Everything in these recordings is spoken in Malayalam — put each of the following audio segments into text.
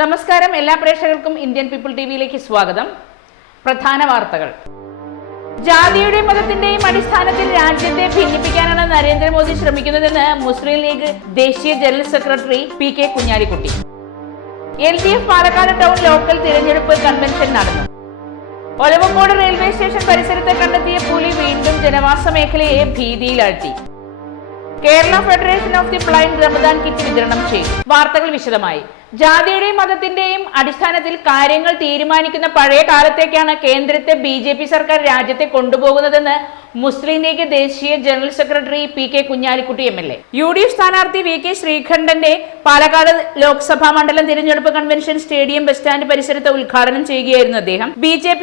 നമസ്കാരം. എല്ലാ പ്രേക്ഷകർക്കും ഇന്ത്യൻ പീപ്പിൾ ടി വിയിലേക്ക് സ്വാഗതം. പ്രധാന വാർത്തകൾ. ജാതിയുടെയും മതത്തിന്റെയും അടിസ്ഥാനത്തിൽ രാജ്യത്തെ ഭിന്നിപ്പിക്കാനാണ് നരേന്ദ്രമോദി ശ്രമിക്കുന്നതെന്ന് മുസ്ലിം ലീഗ് ദേശീയ general secretary P K Kunhalikutty. L D F Palakkad town local തിരഞ്ഞെടുപ്പ് കൺവെൻഷൻ നടന്നു. ഒലവക്കോട് റെയിൽവേ സ്റ്റേഷൻ പരിസരത്ത് കണ്ടെത്തിയ പുലി വീണ്ടും ജനവാസ മേഖലയെ ഭീതിയിലാഴ്ത്തി. Kerala federation of the blind Ramadan kit വിതരണം ചെയ്തു. വാർത്തകൾ വിശദമായി. ജാതിയുടെയും മതത്തിന്റെയും അടിസ്ഥാനത്തിൽ കാര്യങ്ങൾ തീരുമാനിക്കുന്ന പഴയ കാലത്തേക്കാണ് കേന്ദ്രത്തെ ബി സർക്കാർ രാജ്യത്തെ കൊണ്ടുപോകുന്നതെന്ന് മുസ്ലിം ലീഗ് ദേശീയ general secretary P K Kunhalikutty M L A. U D F സ്ഥാനാർത്ഥി വി കെ ശ്രീകണ്ഠന്റെ പാലക്കാട് ലോക്സഭാ മണ്ഡലം തിരഞ്ഞെടുപ്പ് കൺവെൻഷൻ സ്റ്റേഡിയം ബസ് സ്റ്റാൻഡ് പരിസരത്ത് ഉദ്ഘാടനം ചെയ്യുകയായിരുന്നു അദ്ദേഹം.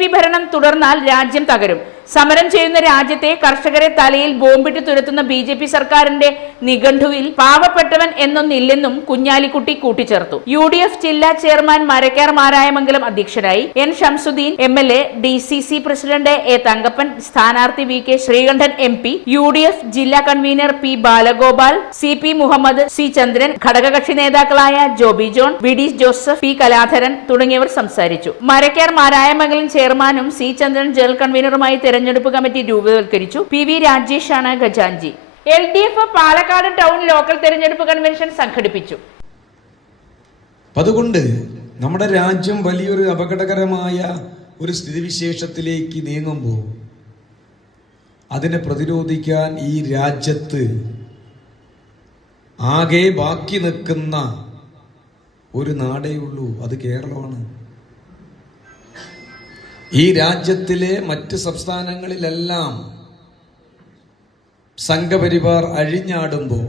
ബി ഭരണം തുടർന്നാൽ രാജ്യം തകരും. സമരം ചെയ്യുന്ന രാജ്യത്തെ കർഷകരെ തലയിൽ ബോംബിട്ട് തുരത്തുന്ന ബി ജെ പി സർക്കാരിന്റെ നിഘണ്ടുവിൽ പാവപ്പെട്ടവൻ എന്നൊന്നില്ലെന്നും കുഞ്ഞാലിക്കുട്ടി കൂട്ടിച്ചേർത്തു. യു ഡി എഫ് ജില്ലാ ചെയർമാൻ മരക്കാർ മാരായമംഗലം അധ്യക്ഷനായി N Shamsuddin M L A D C C president A Thankappan സ്ഥാനാർത്ഥി V K Sreekandan M P U D F ജില്ലാ convener P Balagopal C P Muhammad C Chandran ഘടകകക്ഷി നേതാക്കളായ Joby John V D Joseph P Kaladharan തുടങ്ങിയവർ സംസാരിച്ചു. മരക്കാർ മാരായമംഗലം ചെയർമാനും സി ചന്ദ്രൻ ജനറൽ കൺവീനറുമായി തെരഞ്ഞെടുപ്പ് കമ്മിറ്റി രൂപവത്കരിച്ചു. പി വി രാജേഷാണ് ഖജാൻജി. L D F Palakkad town local തെരഞ്ഞെടുപ്പ് കൺവെൻഷൻ സംഘടിപ്പിച്ചു. അതുകൊണ്ട് നമ്മുടെ രാജ്യം വലിയൊരു അപകടകരമായ ഒരു സ്ഥിതിവിശേഷത്തിലേക്ക് നീങ്ങുമ്പോൾ അതിനെ പ്രതിരോധിക്കാൻ ഈ രാജ്യത്ത് ആകെ ബാക്കി നിൽക്കുന്ന ഒരു നാടേ ഉള്ളൂ അത് കേരളമാണ്. ഈ രാജ്യത്തിലെ മറ്റ് സംസ്ഥാനങ്ങളിലെല്ലാം സംഘപരിവാർ അഴിഞ്ഞാടുമ്പോൾ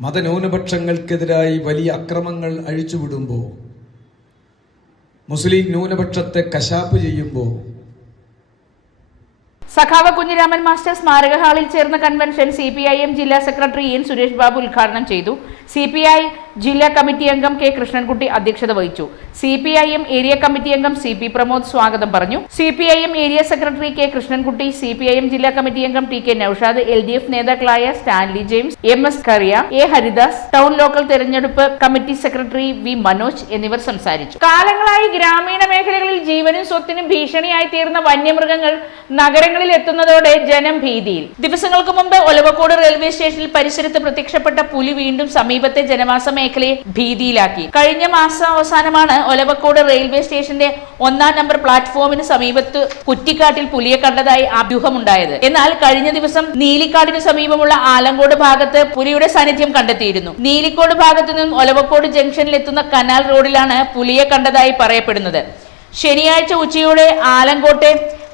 മതന്യൂനപക്ഷങ്ങൾക്കെതിരായി വലിയ അക്രമങ്ങൾ അഴിച്ചുവിടുമ്പോൾ മുസ്ലിം ന്യൂനപക്ഷത്തെ കശാപ്പ് ചെയ്യുമ്പോൾ സഖാവ് കുഞ്ഞിരാമൻ മാസ്റ്റർ സ്മാരക ഹാളിൽ ചേർന്ന convention C P I M ജില്ലാ സെക്രട്ടറി എൻ സുരേഷ് ബാബു ഉദ്ഘാടനം ചെയ്തു. സി പി ഐ ജില്ലാ കമ്മിറ്റി അംഗം കെ കൃഷ്ണൻകുട്ടി അധ്യക്ഷത വഹിച്ചു. C P I M area committee അംഗം സി പി പ്രമോദ് സ്വാഗതം പറഞ്ഞു. C P I M area secretary K Krishnankutty C P I M ജില്ലാ കമ്മിറ്റി അംഗം T K Naushad L D F നേതാക്കളായ Stanley James M S Kariya A Haridas town local തെരഞ്ഞെടുപ്പ് കമ്മിറ്റി സെക്രട്ടറി വി മനോജ് എന്നിവർ സംസാരിച്ചു. കാലങ്ങളായി ഗ്രാമീണ മേഖലകളിൽ ജീവനും സ്വത്തിനും ഭീഷണിയായി തീർന്ന വന്യമൃഗങ്ങൾ നഗരങ്ങളിൽ എത്തുന്നതോടെ ജനം ഭീതിയിൽ. ദിവസങ്ങൾക്ക് മുമ്പ് ഒലവക്കോട് റെയിൽവേ സ്റ്റേഷനിൽ പരിസരത്ത് പ്രത്യക്ഷപ്പെട്ട പുലി വീണ്ടും സമീപത്തെ ജനവാസ മേഖലയെ ഭീതിയിലാക്കി. കഴിഞ്ഞ മാസം അവസാനമാണ് ഒലവക്കോട് റെയിൽവേ സ്റ്റേഷന്റെ ഒന്നാം നമ്പർ പ്ലാറ്റ്ഫോമിന് സമീപത്ത് കുറ്റിക്കാട്ടിൽ പുലിയെ കണ്ടതായി അഭ്യൂഹമുണ്ടായത് എന്നാൽ കഴിഞ്ഞ ദിവസം നീലിക്കാടിന് സമീപമുള്ള ആലങ്കോട് ഭാഗത്ത് പുലിയുടെ സാന്നിധ്യം കണ്ടെത്തിയിരുന്നു. നീലിക്കോട് ഭാഗത്തു നിന്നും ഒലവക്കോട് ജംഗ്ഷനിലെത്തുന്ന കനാൽ റോഡിലാണ് പുലിയെ കണ്ടതായി പറയപ്പെടുന്നത്. ശനിയാഴ്ച ഉച്ചയോടെ ആലങ്കോട്ടെ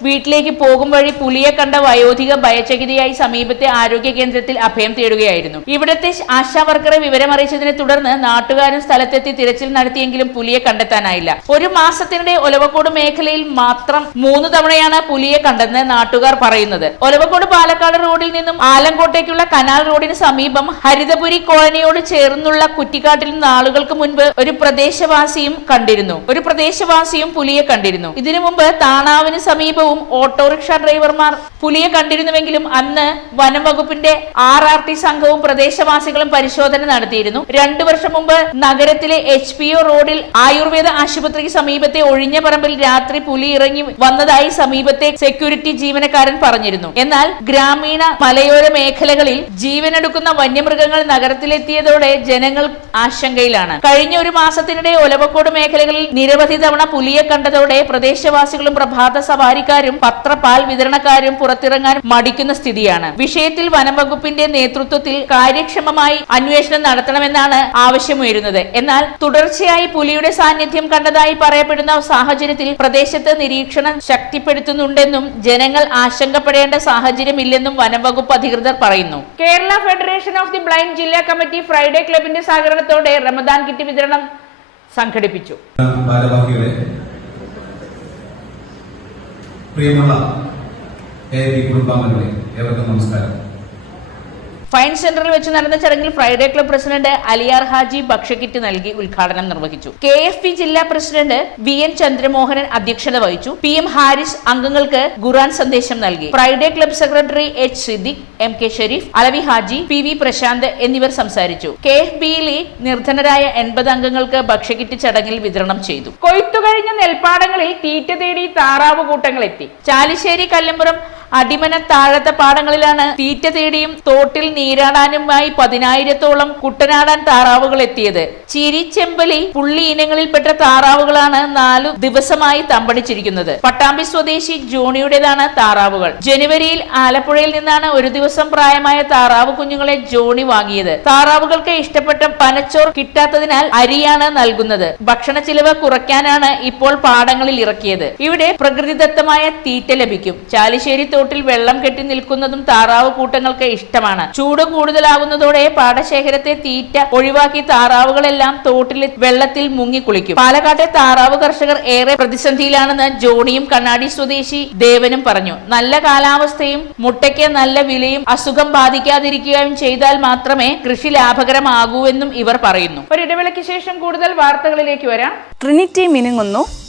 വീട്ടിലേക്ക് പോകും വഴി പുലിയെ കണ്ട വയോധിക ഭയചകിതയായി സമീപത്തെ ആരോഗ്യ കേന്ദ്രത്തിൽ അഭയം തേടുകയായിരുന്നു. ഇവിടത്തെ ആശാ വർക്കറെ വിവരമറിയിച്ചതിനെ തുടർന്ന് നാട്ടുകാരും സ്ഥലത്തെത്തി തിരച്ചിൽ നടത്തിയെങ്കിലും പുലിയെ കണ്ടെത്താനായില്ല. ഒരു മാസത്തിനിടെ ഒലവക്കോട് മേഖലയിൽ മാത്രം മൂന്ന് തവണയാണ് പുലിയെ കണ്ടെന്ന് നാട്ടുകാർ പറയുന്നത്. ഒലവക്കോട് പാലക്കാട് റോഡിൽ നിന്നും ആലങ്കോട്ടേക്കുള്ള കനാൽ റോഡിന് സമീപം ഹരിതപുരി കോളനിയോട് ചേർന്നുള്ള കുറ്റിക്കാട്ടിൽ നാളുകൾക്ക് മുൻപ് ഒരു പ്രദേശവാസിയും കണ്ടിരുന്നു. ഒരു പ്രദേശവാസിയും പുലിയെ കണ്ടിരുന്നു. ഇതിനു മുമ്പ് താണാവിന് സമീപവും ഓട്ടോറിക്ഷ ഡ്രൈവർമാർ. പുലിയെ കണ്ടിരുന്നുവെങ്കിലും അന്ന് വനം വകുപ്പിന്റെ ആർ ആർ ടി സംഘവും പ്രദേശവാസികളും പരിശോധന നടത്തിയിരുന്നു. രണ്ടു വർഷം മുമ്പ് നഗരത്തിലെ എച്ച് പി ഒ റോഡിൽ ആയുർവേദ ആശുപത്രിക്ക് സമീപത്തെ ഒഴിഞ്ഞ പറമ്പിൽ രാത്രി പുലി ഇറങ്ങി വന്നതായി സമീപത്തെ സെക്യൂരിറ്റി ജീവനക്കാരൻ പറഞ്ഞിരുന്നു. എന്നാൽ ഗ്രാമീണ മലയോര മേഖലകളിൽ ജീവനെടുക്കുന്ന വന്യമൃഗങ്ങൾ നഗരത്തിലെത്തിയതോടെ ജനങ്ങൾ ആശങ്കയിലാണ്. കഴിഞ്ഞ ഒരു മാസത്തിനിടെ ഒലവക്കോട് മേഖലകളിൽ നിരവധി തവണ പുലിയെ കണ്ടതോടെ പ്രദേശവാസികളും പ്രഭാത സവാരിക്കാരും പത്രപാൽ വിതരണക്കാരും പുറത്തിറങ്ങാൻ മടിക്കുന്ന സ്ഥിതിയാണ്. വിഷയത്തിൽ വനംവകുപ്പിന്റെ നേതൃത്വത്തിൽ കാര്യക്ഷമമായി അന്വേഷണം നടത്തണമെന്നാണ് ആവശ്യമുയരുന്നത്. എന്നാൽ തുടർച്ചയായി പുലിയുടെ സാന്നിധ്യം കണ്ടതായി പറയപ്പെടുന്ന സാഹചര്യത്തിൽ പ്രദേശത്ത് നിരീക്ഷണം ശക്തിപ്പെടുത്തുന്നുണ്ടെന്നും ജനങ്ങൾ ആശങ്കപ്പെടേണ്ട സാഹചര്യമില്ലെന്നും വനംവകുപ്പ് അധികൃതർ പറയുന്നു. Kerala federation of the blind ജില്ലാ കമ്മിറ്റി ഫ്രൈഡേ ക്ലബിന്റെ സഹകരണത്തോടെ റമദാൻ കിറ്റ് വിതരണം സംഘടിപ്പിച്ചു. ഭാരവാഹികളെ പ്രിയമുള്ള എ പി കുടുംബാംഗങ്ങളെ ഏവർക്കും നമസ്കാരം. ഫൈൻ സെന്ററിൽ വെച്ച് നടന്ന ചടങ്ങിൽ Friday club president Aliyar Haji ഭക്ഷ്യക്കിറ്റ് നൽകി ഉദ്ഘാടനം നിർവഹിച്ചു. കെ എഫ് പി ജില്ലാ പ്രസിഡന്റ് വി എൻ ചന്ദ്രമോഹനൻ അധ്യക്ഷത വഹിച്ചു. പി എം ഹാരിസ് അംഗങ്ങൾക്ക് ഖുറാൻ സന്ദേശം നൽകി. Friday club secretary H Siddique M K Sherif Alavi Haji P V Prashanth എന്നിവർ സംസാരിച്ചു. കെ എഫ് ബിയിലെ നിർധനരായ എൺപത് അംഗങ്ങൾക്ക് ഭക്ഷ്യക്കിറ്റ് ചടങ്ങിൽ വിതരണം ചെയ്തു. കൊയ്ത്തു കഴിഞ്ഞ നെൽപ്പാടങ്ങളിൽ തീറ്റ തേടി താറാവ് കൂട്ടങ്ങൾ എത്തി ചാലിശ്ശേരി കല്ലമ്പുറം അടിമന താഴത്തെ പാടങ്ങളിലാണ് തീറ്റ തേടിയും തോട്ടിൽ നീരാടാനുമായി പതിനായിരത്തോളം കുട്ടനാടൻ താറാവുകൾ എത്തിയത്. ചിരിച്ചെമ്പലി പുള്ളി ഇനങ്ങളിൽപ്പെട്ട താറാവുകളാണ് നാലു ദിവസമായി തമ്പടിച്ചിരിക്കുന്നത്. പട്ടാമ്പി സ്വദേശി ജോണിയുടേതാണ് താറാവുകൾ. ജനുവരിയിൽ ആലപ്പുഴയിൽ നിന്നാണ് ഒരു ദിവസം പ്രായമായ താറാവ് കുഞ്ഞുങ്ങളെ ജോണി വാങ്ങിയത്. താറാവുകൾക്ക് ഇഷ്ടപ്പെട്ട പനച്ചോർ കിട്ടാത്തതിനാൽ അരിയാണ് നൽകുന്നത്. ഭക്ഷണ ചിലവ് കുറയ്ക്കാനാണ് ഇപ്പോൾ പാടങ്ങളിൽ ഇറക്കിയത്. ഇവിടെ പ്രകൃതിദത്തമായ തീറ്റ ലഭിക്കും. ചാലിശ്ശേരി തോട്ടിൽ വെള്ളം കെട്ടി നിൽക്കുന്നതും താറാവ് കൂട്ടങ്ങൾക്ക് ഇഷ്ടമാണ്. ചൂട് കൂടുതലാകുന്നതോടെ പാടശേഖരത്തെ തീറ്റ ഒഴിവാക്കി താറാവുകളെല്ലാം തോട്ടിൽ വെള്ളത്തിൽ മുങ്ങി കുളിക്കും. പാലക്കാട്ടെ താറാവ് കർഷകർ ഏറെ പ്രതിസന്ധിയിലാണെന്ന് ജോണിയും കണ്ണാടി സ്വദേശി ദേവനും പറഞ്ഞു. നല്ല കാലാവസ്ഥയും മുട്ടയ്ക്ക് നല്ല വിലയും അസുഖം ബാധിക്കാതിരിക്കുകയും ചെയ്താൽ മാത്രമേ കൃഷി ലാഭകരമാകൂ എന്നും ഇവർ പറയുന്നു. ഒരു ഇടവേളയ്ക്ക് ശേഷം കൂടുതൽ വാർത്തകളിലേക്ക് വരാം. ട്രിനിറ്റി മിനുങ്ങുന്നു.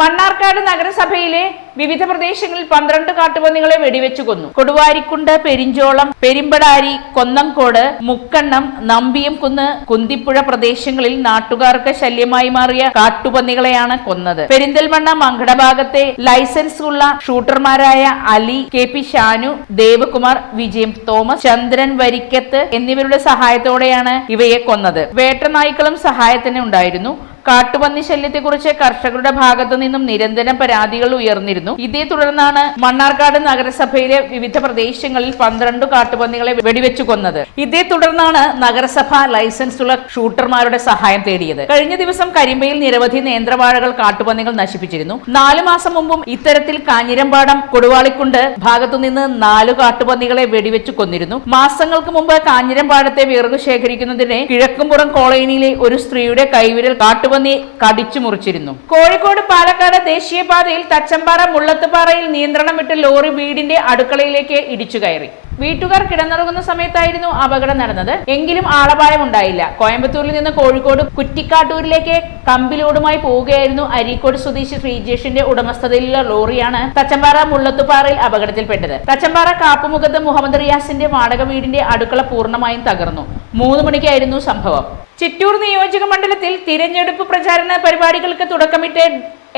മണ്ണാർക്കാട് നഗരസഭയിലെ വിവിധ പ്രദേശങ്ങളിൽ പന്ത്രണ്ട് കാട്ടുപന്നികളെ വെടിവെച്ചു കൊന്നു. കൊടുവാരിക്കുണ്ട് പെരിഞ്ചോളം പെരുമ്പടാരി കൊന്നംകോട് മുക്കണ്ണം നമ്പിയം കുന്ന് കുന്തിപ്പുഴ പ്രദേശങ്ങളിൽ നാട്ടുകാർക്ക് ശല്യമായി മാറിയ കാട്ടുപന്നികളെയാണ് കൊന്നത്. പെരിന്തൽമണ്ണ മങ്കടഭാഗത്തെ ലൈസൻസ് ഉള്ള ഷൂട്ടർമാരായ അലി കെ പി ഷാനു ദേവകുമാർ വിജയം തോമസ് ചന്ദ്രൻ വരിക്കത്ത് എന്നിവരുടെ സഹായത്തോടെയാണ് ഇവയെ കൊന്നത്. വേട്ടനായ്ക്കളും സഹായത്തിന് ഉണ്ടായിരുന്നു. കാട്ടുപന്നി ശല്യത്തെക്കുറിച്ച് കർഷകരുടെ ഭാഗത്തു നിന്നും നിരന്തരം പരാതികൾ ഉയർന്നിരുന്നു. ഇതേ തുടർന്നാണ് മണ്ണാർക്കാട് നഗരസഭയിലെ വിവിധ പ്രദേശങ്ങളിൽ പന്ത്രണ്ട് കാട്ടുപന്നികളെ വെടിവെച്ചു കൊന്നത്. ഇതേ തുടർന്നാണ് നഗരസഭ ലൈസൻസ് ഉള്ള ഷൂട്ടർമാരുടെ സഹായം തേടിയത്. കഴിഞ്ഞ ദിവസം കരിമ്പയിൽ നിരവധി നേന്ത്രവാഴകൾ കാട്ടുപന്നികൾ നശിപ്പിച്ചിരുന്നു. നാലു മാസം മുമ്പും ഇത്തരത്തിൽ കാഞ്ഞിരമ്പാടം കൊടുവാളിക്കുണ്ട് ഭാഗത്തുനിന്ന് നാലു കാട്ടുപന്നികളെ വെടിവെച്ചു കൊന്നിരുന്നു. മാസങ്ങൾക്ക് മുമ്പ് കാഞ്ഞിരമ്പാടത്തെ വിറക് ശേഖരിക്കുന്നതിന് കിഴക്കുംപുറം കോളനിയിലെ ഒരു സ്ത്രീയുടെ കൈവിരൽ കാട്ടുപന്നി കടിച്ചു മുറിച്ചിരുന്നു. കോഴിക്കോട് പാലക്കാട് ദേശീയപാതയിൽ തച്ചമ്പാറ മുള്ളത്തുപാറയിൽ നിയന്ത്രണം വിട്ട് ലോറി വീടിന്റെ അടുക്കളയിലേക്ക് ഇടിച്ചു കയറി. വീട്ടുകാർ കിടന്നുറങ്ങുന്ന സമയത്തായിരുന്നു അപകടം നടന്നത്. എങ്കിലും ആളപായം ഉണ്ടായില്ല കോയമ്പത്തൂരിൽ നിന്ന് കോഴിക്കോട് കുറ്റിക്കാട്ടൂരിലേക്ക് കമ്പിലോടുമായി പോവുകയായിരുന്നു അരീക്കോട് സ്വദേശി ശ്രീജേഷിന്റെ ഉടമസ്ഥതയിലുള്ള ലോറിയാണ് തച്ചമ്പാറ മുള്ളത്തുപാറയിൽ അപകടത്തിൽപ്പെട്ടത്. തച്ചമ്പാറ കാപ്പുമുഖത്ത് മുഹമ്മദ് റിയാസിന്റെ വാടക വീടിന്റെ അടുക്കള പൂർണമായും തകർന്നു. മൂന്ന് മണിക്കായിരുന്നു സംഭവം. ചിറ്റൂർ നിയോജക മണ്ഡലത്തിൽ തിരഞ്ഞെടുപ്പ് പ്രചാരണ പരിപാടികൾക്ക് തുടക്കമിട്ട്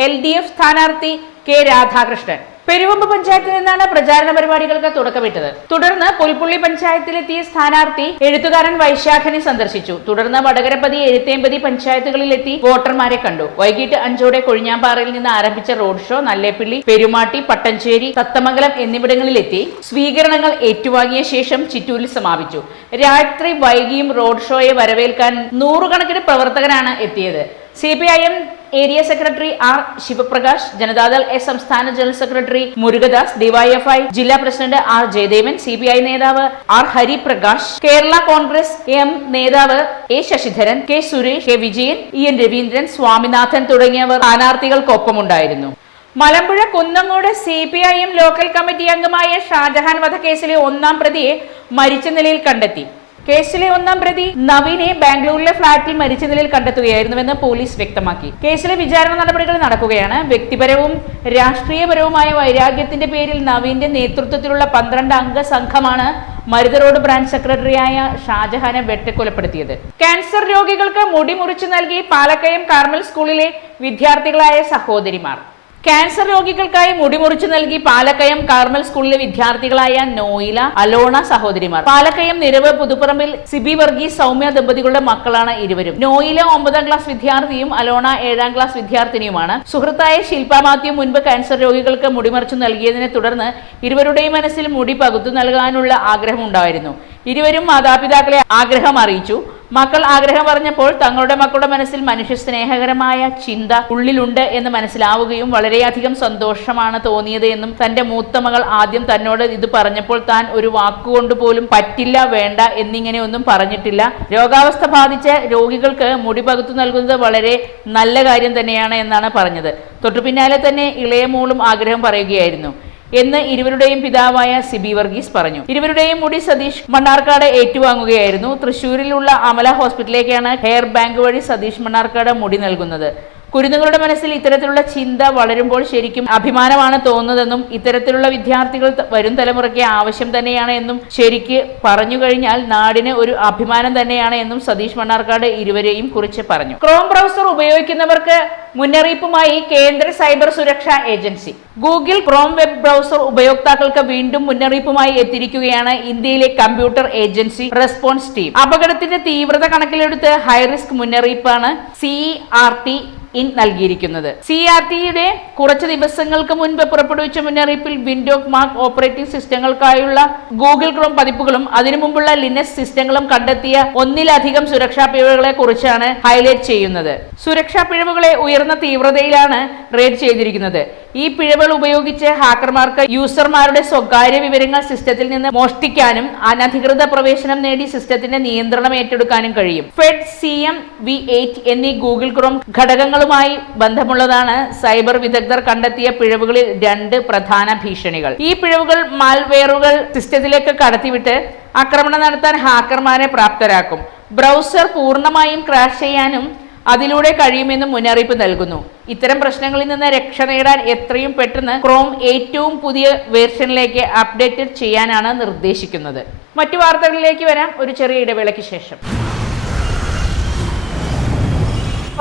എൽ ഡി എഫ് സ്ഥാനാർത്ഥി കെ രാധാകൃഷ്ണൻ. പെരുവമ്പ് പഞ്ചായത്തിൽ നിന്നാണ് പ്രചാരണ പരിപാടികൾക്ക് തുടക്കമിട്ടത്. തുടർന്ന് പുൽപ്പുള്ളി പഞ്ചായത്തിലെത്തിയ സ്ഥാനാർത്ഥി എഴുത്തുകാരൻ വൈശാഖനെ സന്ദർശിച്ചു. തുടർന്ന് വടകരപ്പതി എഴുത്തേമ്പതി പഞ്ചായത്തുകളിലെത്തി വോട്ടർമാരെ കണ്ടു. വൈകിട്ട് അഞ്ചോടെ കൊഴിഞ്ഞാമ്പാറയിൽ നിന്ന് ആരംഭിച്ച റോഡ് ഷോ നല്ലേപ്പിള്ളി പെരുമാട്ടി പട്ടഞ്ചേരി തത്തമംഗലം എന്നിവിടങ്ങളിലെത്തി സ്വീകരണങ്ങൾ ഏറ്റുവാങ്ങിയ ശേഷം ചിറ്റൂരിൽ സമാപിച്ചു. രാത്രി വൈകിയും റോഡ് ഷോയെ വരവേൽക്കാൻ നൂറുകണക്കിന് പ്രവർത്തകരാണ് എത്തിയത്. C P I M area secretary R Sivaprakash Janata Dal S സംസ്ഥാന ജനറൽ സെക്രട്ടറി മുരുകദാസ് ഡിവൈഎഫ്ഐ ജില്ലാ president R Jayadevan C P I നേതാവ് ആർ ഹരിപ്രകാശ് കേരള കോൺഗ്രസ് എം നേതാവ് A Sasidharan K Suresh K Vijayan E N Raveendran Swaminathan തുടങ്ങിയവർ സ്ഥാനാർത്ഥികൾക്കൊപ്പമുണ്ടായിരുന്നു. Malampuzha Kunnangode C P I M local committee അംഗമായ ഷാജഹാൻ വധക്കേസിലെ ഒന്നാം പ്രതിയെ മരിച്ച നിലയിൽ കണ്ടെത്തി. കേസിലെ ഒന്നാം പ്രതി നവീനെ ബാംഗ്ലൂരിലെ ഫ്ളാറ്റിൽ മരിച്ച നിലയിൽ കണ്ടെത്തുകയായിരുന്നുവെന്ന് പോലീസ് വ്യക്തമാക്കി. കേസിലെ വിചാരണ നടപടികൾ നടക്കുകയാണ്. വ്യക്തിപരവും രാഷ്ട്രീയപരവുമായ വൈരാഗ്യത്തിന്റെ പേരിൽ നവീന്റെ നേതൃത്വത്തിലുള്ള പന്ത്രണ്ട് അംഗ സംഘമാണ് മരുത റോഡ് ബ്രാഞ്ച് സെക്രട്ടറിയായ ഷാജഹാനെ വെട്ടിക്കൊലപ്പെടുത്തിയത്. ക്യാൻസർ രോഗികൾക്ക് മുടി മുറിച്ചു നൽകി പാലക്കയം കാർമൽ സ്കൂളിലെ വിദ്യാർത്ഥികളായ സഹോദരിമാർ. ക്യാൻസർ രോഗികൾക്കായി മുടിമുറിച്ചു നൽകി പാലക്കയം കാർമൽ സ്കൂളിലെ വിദ്യാർത്ഥികളായ നോയില അലോണ സഹോദരിമാർ. പാലക്കയം നിരവ് പുതുപ്പറമ്പിൽ സിബി വർഗീസ് സൗമ്യ ദമ്പതികളുടെ മക്കളാണ് ഇരുവരും. നോയില ഒമ്പതാം ക്ലാസ് വിദ്യാർത്ഥിയും അലോണ ഏഴാം ക്ലാസ് വിദ്യാർത്ഥിനിയുമാണ്. സുഹൃത്തായ ശില്പ മാത്യു മുൻപ് ക്യാൻസർ രോഗികൾക്ക് മുടിമറിച്ചു നൽകിയതിനെ തുടർന്ന് ഇരുവരുടെയും മനസ്സിൽ മുടി പകുത്തു നൽകാനുള്ള ആഗ്രഹമുണ്ടായിരുന്നു. ഇരുവരും മാതാപിതാക്കളെ ആഗ്രഹം അറിയിച്ചു. മക്കൾ ആഗ്രഹം പറഞ്ഞപ്പോൾ തങ്ങളുടെ മക്കളുടെ മനസ്സിൽ മനുഷ്യ സ്നേഹകരമായ ചിന്ത ഉള്ളിലുണ്ട് എന്ന് മനസ്സിലാവുകയും വളരെയധികം സന്തോഷമാണ് തോന്നിയത് എന്നും തന്റെ മൂത്ത മകൾ ആദ്യം തന്നോട് ഇത് പറഞ്ഞപ്പോൾ താൻ ഒരു വാക്കുകൊണ്ട് പോലും പറ്റില്ല വേണ്ട എന്നിങ്ങനെ ഒന്നും പറഞ്ഞിട്ടില്ല. രോഗാവസ്ഥ ബാധിച്ച രോഗികൾക്ക് മുടി പകുത്തു നൽകുന്നത് വളരെ നല്ല കാര്യം തന്നെയാണ് എന്നാണ് പറഞ്ഞത്. തൊട്ടു പിന്നാലെ തന്നെ ഇളയ മോളും ആഗ്രഹം പറയുകയായിരുന്നു. എന്ന് ഇരുവരുടെയും പിതാവായ സിബി വർഗീസ് പറഞ്ഞു. ഇരുവരുടെയും മുടി സതീഷ് മണ്ണാർക്കാട് ഏറ്റുവാങ്ങുകയായിരുന്നു. തൃശൂരിലുള്ള അമല ഹോസ്പിറ്റലിലേക്കാണ് ഹെയർ ബാങ്ക് വഴി സതീഷ് മണ്ണാർക്കാട് മുടി നൽകുന്നത്. കുരുന്നുകളുടെ മനസ്സിൽ ഇത്തരത്തിലുള്ള ചിന്ത വളരുമ്പോൾ ശരിക്കും അഭിമാനമാണ് തോന്നുന്നതെന്നും ഇത്തരത്തിലുള്ള വിദ്യാർത്ഥികൾ വരും തലമുറയ്ക്ക് ആവശ്യം തന്നെയാണ് എന്നും ശരിക്ക് പറഞ്ഞു കഴിഞ്ഞാൽ നാടിന് ഒരു അഭിമാനം തന്നെയാണ് എന്നും സതീഷ് മണ്ണാർക്കാട് ഇരുവരെയും കുറിച്ച് പറഞ്ഞു. ക്രോം ബ്രൗസർ ഉപയോഗിക്കുന്നവർക്ക് മുന്നറിയിപ്പുമായി കേന്ദ്ര സൈബർ സുരക്ഷാ agency. Google Chrome web browser ഉപയോക്താക്കൾക്ക് വീണ്ടും മുന്നറിയിപ്പുമായി എത്തിയിരിക്കുകയാണ് ഇന്ത്യയിലെ കമ്പ്യൂട്ടർ ഏജൻസി റെസ്പോൺസ് ടീം. അപകടത്തിന്റെ തീവ്രത കണക്കിലെടുത്ത് ഹൈറിസ്ക് മുന്നറിയിപ്പാണ് സി ആർ ടി ഇൻ നൽകിയിരിക്കുന്നത്. സി ആർ ടിയുടെ കുറച്ച് ദിവസങ്ങൾക്ക് മുൻപ് പുറപ്പെടുവിച്ച മുന്നറിയിപ്പിൽ വിൻഡോ മാർക്ക് ഓപ്പറേറ്റിംഗ് സിസ്റ്റങ്ങൾക്കായുള്ള ഗൂഗിൾ ക്രോം പതിപ്പുകളും അതിനു മുമ്പുള്ള ലിനക്സ് സിസ്റ്റങ്ങളും കണ്ടെത്തിയ ഒന്നിലധികം സുരക്ഷാ പിഴവുകളെ കുറിച്ചാണ് ഹൈലൈറ്റ് ചെയ്യുന്നത്. സുരക്ഷാ പിഴവുകളെ ഉയർന്ന തീവ്രതയിലാണ് റേഡ് ചെയ്തിരിക്കുന്നത്. ഈ പിഴവുകൾ ഉപയോഗിച്ച് ഹാക്കർമാർക്ക് യൂസർമാരുടെ സ്വകാര്യ വിവരങ്ങൾ സിസ്റ്റത്തിൽ നിന്ന് മോഷ്ടിക്കാനും അനധികൃത പ്രവേശനം നേടി സിസ്റ്റത്തിന്റെ നിയന്ത്രണം ഏറ്റെടുക്കാനും കഴിയും. Fed C M V eight എന്നീ ഗൂഗിൾ ക്രോം ഘടകങ്ങളുമായി ബന്ധമുള്ളതാണ് സൈബർ വിദഗ്ധർ കണ്ടെത്തിയ പിഴവുകളിൽ രണ്ട് പ്രധാന ഭീഷണികൾ. ഈ പിഴവുകൾ മാൽവെയറുകൾ സിസ്റ്റത്തിലേക്ക് കടത്തിവിട്ട് ആക്രമണം നടത്താൻ ഹാക്കർമാരെ പ്രാപ്തരാക്കും. ബ്രൗസർ പൂർണമായും ക്രാഷ് ചെയ്യാനും അതിലൂടെ കഴിയുമെന്നും മുന്നറിയിപ്പ് നൽകുന്നു. ഇത്തരം പ്രശ്നങ്ങളിൽ നിന്ന് രക്ഷ നേടാൻ എത്രയും പെട്ടെന്ന് ക്രോം ഏറ്റവും പുതിയ വേർഷനിലേക്ക് അപ്ഡേറ്റ് ചെയ്യാനാണ് നിർദ്ദേശിക്കുന്നത്. മറ്റു വാർത്തകളിലേക്ക് വരാം. ഒരു ചെറിയ ഇടവേളയ്ക്ക് ശേഷം.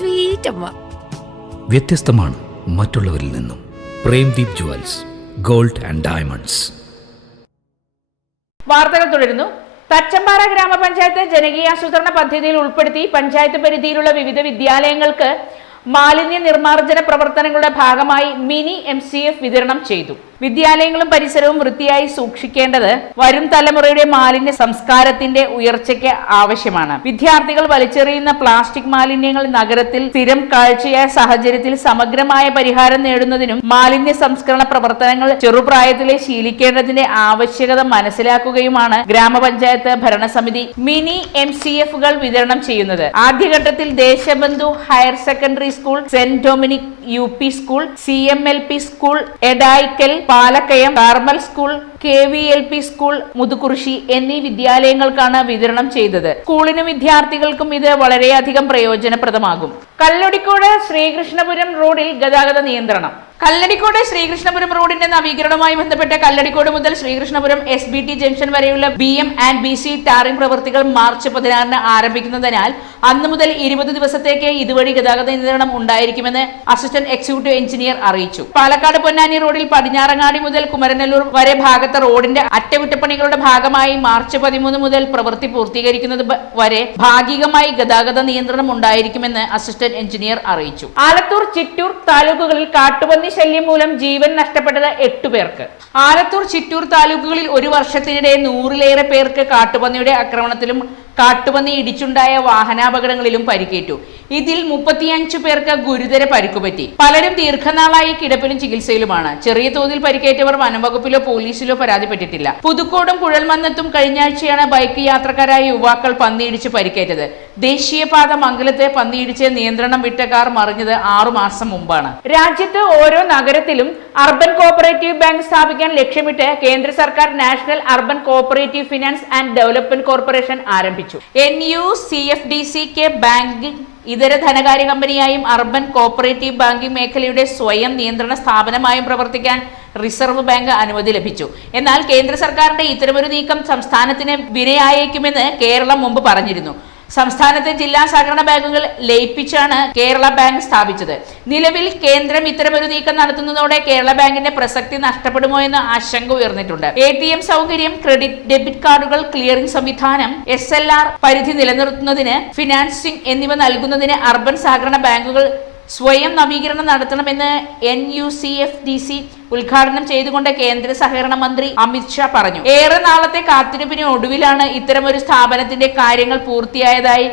സ്വീറ്റ് അമ്മ വ്യത്യസ്തമാണ് മറ്റുള്ളവരിൽ നിന്നും. Premdeep jewels gold and diamonds. വാർത്തകൾ തുടരുന്നു. തച്ചമ്പാറ ഗ്രാമപഞ്ചായത്ത് ജനകീയാസൂത്രണ പദ്ധതിയിൽ ഉൾപ്പെടുത്തി പഞ്ചായത്ത് പരിധിയിലുള്ള വിവിധ വിദ്യാലയങ്ങൾക്ക് മാലിന്യ നിർമ്മാർജന പ്രവർത്തനങ്ങളുടെ ഭാഗമായി മിനി എം സി എഫ് വിതരണം ചെയ്തു. വിദ്യാലയങ്ങളും പരിസരവും വൃത്തിയായി സൂക്ഷിക്കേണ്ടത് വരും തലമുറയുടെ മാലിന്യ സംസ്കാരത്തിന്റെ ഉയർച്ചയ്ക്ക് ആവശ്യമാണ്. വിദ്യാർത്ഥികൾ വലിച്ചെറിയുന്ന പ്ലാസ്റ്റിക് മാലിന്യങ്ങൾ നഗരത്തിൽ സ്ഥിരം കാഴ്ചയായ സാഹചര്യത്തിൽ സമഗ്രമായ പരിഹാരം നേടുന്നതിനും മാലിന്യ സംസ്കരണ പ്രവർത്തനങ്ങൾ ചെറുപ്രായത്തിലെ ശീലിക്കേണ്ടതിന്റെ ആവശ്യകത മനസ്സിലാക്കുകയുമാണ് ഗ്രാമപഞ്ചായത്ത് ഭരണസമിതി മിനി എം സി എഫുകൾ വിതരണം ചെയ്യുന്നത്. ആദ്യഘട്ടത്തിൽ Deshabandhu higher secondary school saint Dominic U P school C M L P school Edayikkal Palakkayam Carmel school K V L P school Muthukurissi എന്നീ വിദ്യാലയങ്ങൾക്കാണ് വിതരണം ചെയ്തത്. സ്കൂളിനും വിദ്യാർത്ഥികൾക്കും ഇത് വളരെയധികം പ്രയോജനപ്രദമാകും. കല്ലൊടിക്കോട് ശ്രീകൃഷ്ണപുരം റോഡിൽ ഗതാഗത നിയന്ത്രണം. കല്ലടിക്കോട് ശ്രീകൃഷ്ണപുരം റോഡിന്റെ നവീകരണവുമായി ബന്ധപ്പെട്ട് കല്ലടിക്കോട് മുതൽ Sreekrishnapuram S B T junction വരെയുള്ള B M and B C tarring പ്രവൃത്തികൾ മാർച്ച് പതിനാറിന് ആരംഭിക്കുന്നതിനാൽ അന്ന് മുതൽ ഇരുപത് ദിവസത്തേക്ക് ഇതുവഴി ഗതാഗത നിയന്ത്രണം ഉണ്ടായിരിക്കുമെന്ന് അസിസ്റ്റന്റ് എക്സിക്യൂട്ടീവ് എഞ്ചിനീയർ അറിയിച്ചു. പാലക്കാട് പൊന്നാനി റോഡിൽ പടിഞ്ഞാറങ്ങാടി മുതൽ കുമരനെല്ലൂർ വരെ ഭാഗത്തെ റോഡിന്റെ അറ്റകുറ്റപ്പണികളുടെ ഭാഗമായി മാർച്ച് പതിമൂന്ന് മുതൽ പ്രവൃത്തി പൂർത്തീകരിക്കുന്നത് വരെ ഭാഗികമായി ഗതാഗത നിയന്ത്രണം ഉണ്ടായിരിക്കുമെന്ന് അസിസ്റ്റന്റ് എഞ്ചിനീയർ അറിയിച്ചു. ആലത്തൂർ ചിറ്റൂർ താലൂക്കുകളിൽ കാട്ടുപന്നി ശല്യം മൂലം ജീവൻ നഷ്ടപ്പെട്ടത് എട്ടു പേർക്ക്. ആലത്തൂർ ചിറ്റൂർ താലൂക്കുകളിൽ ഒരു വർഷത്തിനിടെ നൂറിലേറെ പേർക്ക് കാട്ടുപന്നിയുടെ ആക്രമണത്തിലും കാട്ടുപന്നി ഇടിച്ചുണ്ടായ വാഹനാപകടങ്ങളിലും പരിക്കേറ്റു. ഇതിൽ മുപ്പത്തിയഞ്ചു പേർക്ക് ഗുരുതര പരിക്കുപറ്റി. പലരും ദീർഘനാളായി കിടപ്പിലും ചികിത്സയിലുമാണ്. ചെറിയ തോതിൽ പരിക്കേറ്റവർ വനംവകുപ്പിലോ പോലീസിലോ പരാതിപ്പെട്ടിട്ടില്ല. പുതുക്കോടും കുഴൽമന്നത്തും കഴിഞ്ഞാഴ്ചയാണ് ബൈക്ക് യാത്രക്കാരായ യുവാക്കൾ പന്നിയിടിച്ച് പരിക്കേറ്റത്. ദേശീയപാത മംഗലത്തെ പന്നിയിടിച്ച് നിയന്ത്രണം വിട്ട കാർ മറിഞ്ഞത് ആറു മാസം മുമ്പാണ്. രാജ്യത്ത് ഓരോ നഗരത്തിലും അർബൻ കോപ്പറേറ്റീവ് ബാങ്ക് സ്ഥാപിക്കാൻ ലക്ഷ്യമിട്ട് കേന്ദ്ര സർക്കാർ national urban cooperative finance and development corporation ആരംഭിച്ചു. N U C F D C K banking ഇതര ധനകാര്യ കമ്പനിയായും അർബൻ കോപ്പറേറ്റീവ് ബാങ്കിംഗ് മേഖലയുടെ സ്വയം നിയന്ത്രണ സ്ഥാപനമായും പ്രവർത്തിക്കാൻ റിസർവ് ബാങ്ക് അനുമതി ലഭിച്ചു. എന്നാൽ കേന്ദ്ര സർക്കാരിന്റെ ഇത്തരമൊരു നീക്കം സംസ്ഥാനത്തിന് വിനയായേക്കുമെന്ന് കേരളം മുമ്പ് പറഞ്ഞിരുന്നു. സംസ്ഥാനത്തെ ജില്ലാ സഹകരണ ബാങ്കുകൾ ലയിപ്പിച്ചാണ് കേരള ബാങ്ക് സ്ഥാപിച്ചത്. നിലവിൽ കേന്ദ്രം ഇത്തരമൊരു നീക്കം നടത്തുന്നതോടെ കേരള ബാങ്കിന്റെ പ്രസക്തി നഷ്ടപ്പെടുമോ എന്ന ആശങ്ക ഉയർന്നിട്ടുണ്ട്. എ ടി എം സൗകര്യം ക്രെഡിറ്റ് ഡെബിറ്റ് കാർഡുകൾ ക്ലിയറിംഗ് സംവിധാനം എസ് എൽ ആർ പരിധി നിലനിർത്തുന്നതിന് ഫിനാൻസിംഗ് എന്നിവ നൽകുന്നതിന് അർബൻ സഹകരണ ബാങ്കുകൾ സ്വയം നവീകരണം നടത്തണമെന്ന് N U C F D C ഉദ്ഘാടനം ചെയ്തുകൊണ്ട് കേന്ദ്ര സഹകരണ മന്ത്രി അമിത്ഷാ പറഞ്ഞു. ഏറെ നാളത്തെ കാത്തിരിപ്പിന് ഒടുവിലാണ് ഇത്തരമൊരു സ്ഥാപനത്തിന്റെ കാര്യങ്ങൾ പൂർത്തിയായതായി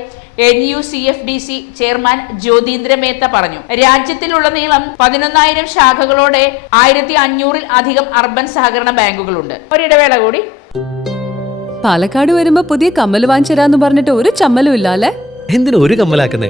N U C F D C chairman Jyotindra Mehta പറഞ്ഞു. രാജ്യത്തിലുടനീളം പതിനൊന്നായിരം ശാഖകളോടെ ആയിരത്തി അഞ്ഞൂറിൽ അധികം അർബൻ സഹകരണ ബാങ്കുകളുണ്ട്. ഒരിടവേള കൂടി. പാലക്കാട് വരുമ്പോ പുതിയ കമ്മൽ വാങ്ങിച്ചു പറഞ്ഞിട്ട് ഒരു ചമ്മലും ഇല്ല അല്ലേ എന്തിനു ഒരു കമ്മലാക്കുന്നേ?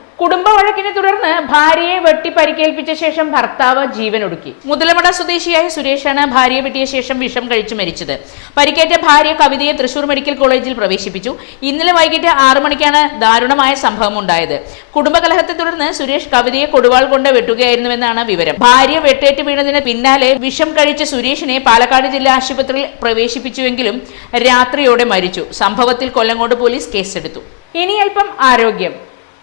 കുടുംബ വഴക്കിനെ തുടർന്ന് ഭാര്യയെ വെട്ടി പരിക്കേൽപ്പിച്ച ശേഷം ഭർത്താവ് ജീവനൊടുക്കി. മുതലമട സ്വദേശിയായ സുരേഷാണ് ഭാര്യയെ വെട്ടിയ ശേഷം വിഷം കഴിച്ചു മരിച്ചത്. പരിക്കേറ്റ ഭാര്യ കവിതയെ തൃശൂർ മെഡിക്കൽ കോളേജിൽ പ്രവേശിപ്പിച്ചു. ഇന്നലെ വൈകിട്ട് ആറു മണിക്കാണ് ദാരുണമായ സംഭവം ഉണ്ടായത്. കുടുംബകലഹത്തെ തുടർന്ന് സുരേഷ് കവിതയെ കൊടുവാൾ കൊണ്ട് വെട്ടുകയായിരുന്നുവെന്നാണ് വിവരം. ഭാര്യ വെട്ടേറ്റ് വീണതിന് പിന്നാലെ വിഷം കഴിച്ച സുരേഷിനെ പാലക്കാട് ജില്ലാ ആശുപത്രിയിൽ പ്രവേശിപ്പിച്ചുവെങ്കിലും രാത്രിയോടെ മരിച്ചു. സംഭവത്തിൽ കൊല്ലങ്കോട് പോലീസ് കേസെടുത്തു. ഇനി അല്പം ആരോഗ്യം.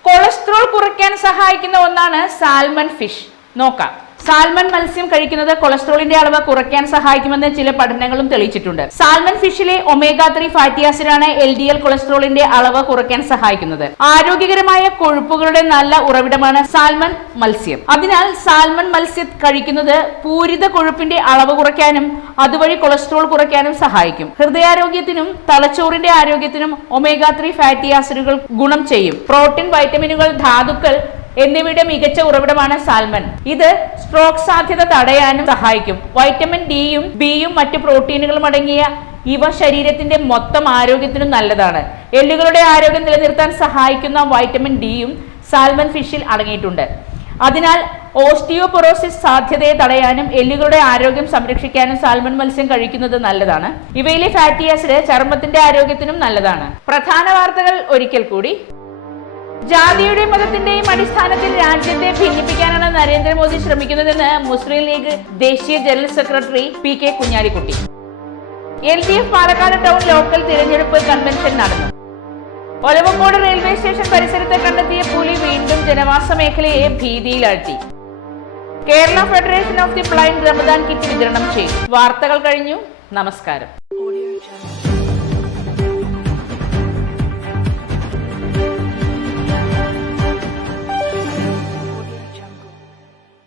കൊളസ്ട്രോൾ കുറയ്ക്കാൻ സഹായിക്കുന്ന ഒന്നാണ് സാൽമൺ ഫിഷ്. നോക്കാം. സാൽമൺ മത്സ്യം കഴിക്കുന്നത് കൊളസ്ട്രോളിന്റെ അളവ് കുറയ്ക്കാൻ സഹായിക്കുമെന്ന് ചില പഠനങ്ങളും തെളിയിച്ചിട്ടുണ്ട്. സാൽമൺ ഫിഷിലെ ഒമേഗ ത്രീ ഫാറ്റി ആസിഡാണ് എൽ ഡി എൽ കൊളസ്ട്രോളിന്റെ അളവ് കുറയ്ക്കാൻ സഹായിക്കുന്നത്. ആരോഗ്യകരമായ കൊഴുപ്പുകളുടെ നല്ല ഉറവിടമാണ് സാൽമൺ മത്സ്യം. അതിനാൽ സാൽമൺ മത്സ്യം കഴിക്കുന്നത് പൂരിത കൊഴുപ്പിന്റെ അളവ് കുറയ്ക്കാനും അതുവഴി കൊളസ്ട്രോൾ കുറയ്ക്കാനും സഹായിക്കും. ഹൃദയാരോഗ്യത്തിനും തലച്ചോറിന്റെ ആരോഗ്യത്തിനും ഒമേഗ ത്രീ ഫാറ്റി ആസിഡുകൾ ഗുണം ചെയ്യും. പ്രോട്ടീൻ വൈറ്റമിനുകൾ ധാതുക്കൾ എന്നിവയുടെ മികച്ച ഉറവിടമാണ് സാൽമൺ. ഇത് സ്ട്രോക്ക് സാധ്യത തടയാനും സഹായിക്കും. വൈറ്റമിൻ ഡിയും ബിയും മറ്റു പ്രോട്ടീനുകളും അടങ്ങിയ ഇവ ശരീരത്തിന്റെ മൊത്തം ആരോഗ്യത്തിനും നല്ലതാണ്. എല്ലുകളുടെ ആരോഗ്യം നിലനിർത്താൻ സഹായിക്കുന്ന വൈറ്റമിൻ ഡിയും സാൽമൺ ഫിഷിൽ അടങ്ങിയിട്ടുണ്ട്. അതിനാൽ ഓസ്റ്റിയോപൊറോസിസ് സാധ്യതയെ തടയാനും എല്ലുകളുടെ ആരോഗ്യം സംരക്ഷിക്കാനും സാൽമൺ മത്സ്യം കഴിക്കുന്നത് നല്ലതാണ്. ഇവയിലെ ഫാറ്റി ആസിഡ് ചർമ്മത്തിന്റെ ആരോഗ്യത്തിനും നല്ലതാണ്. പ്രധാന വാർത്തകൾ ഒരിക്കൽ കൂടി. ജാതിയുടെയും മതത്തിന്റെയും അടിസ്ഥാനത്തിൽ രാജ്യത്തെ ഭിന്നിപ്പിക്കാനാണ് നരേന്ദ്രമോദി ശ്രമിക്കുന്നതെന്ന് മുസ്ലിം ലീഗ് ദേശീയ general secretary P K Kunhalikutty. L D F Palakkad town local തിരഞ്ഞെടുപ്പ് കൺവെൻഷൻ നടന്നു. ഒലവക്കോട് റെയിൽവേ സ്റ്റേഷൻ പരിസരത്ത് കണ്ടെത്തിയ പുലി വീണ്ടും ജനവാസ മേഖലയെ ഭീതിയിലാഴ്ത്തി. Kerala federation of the blind Ramadan kit വിതരണം ചെയ്തു. വാർത്തകൾ കഴിഞ്ഞു. നമസ്കാരം.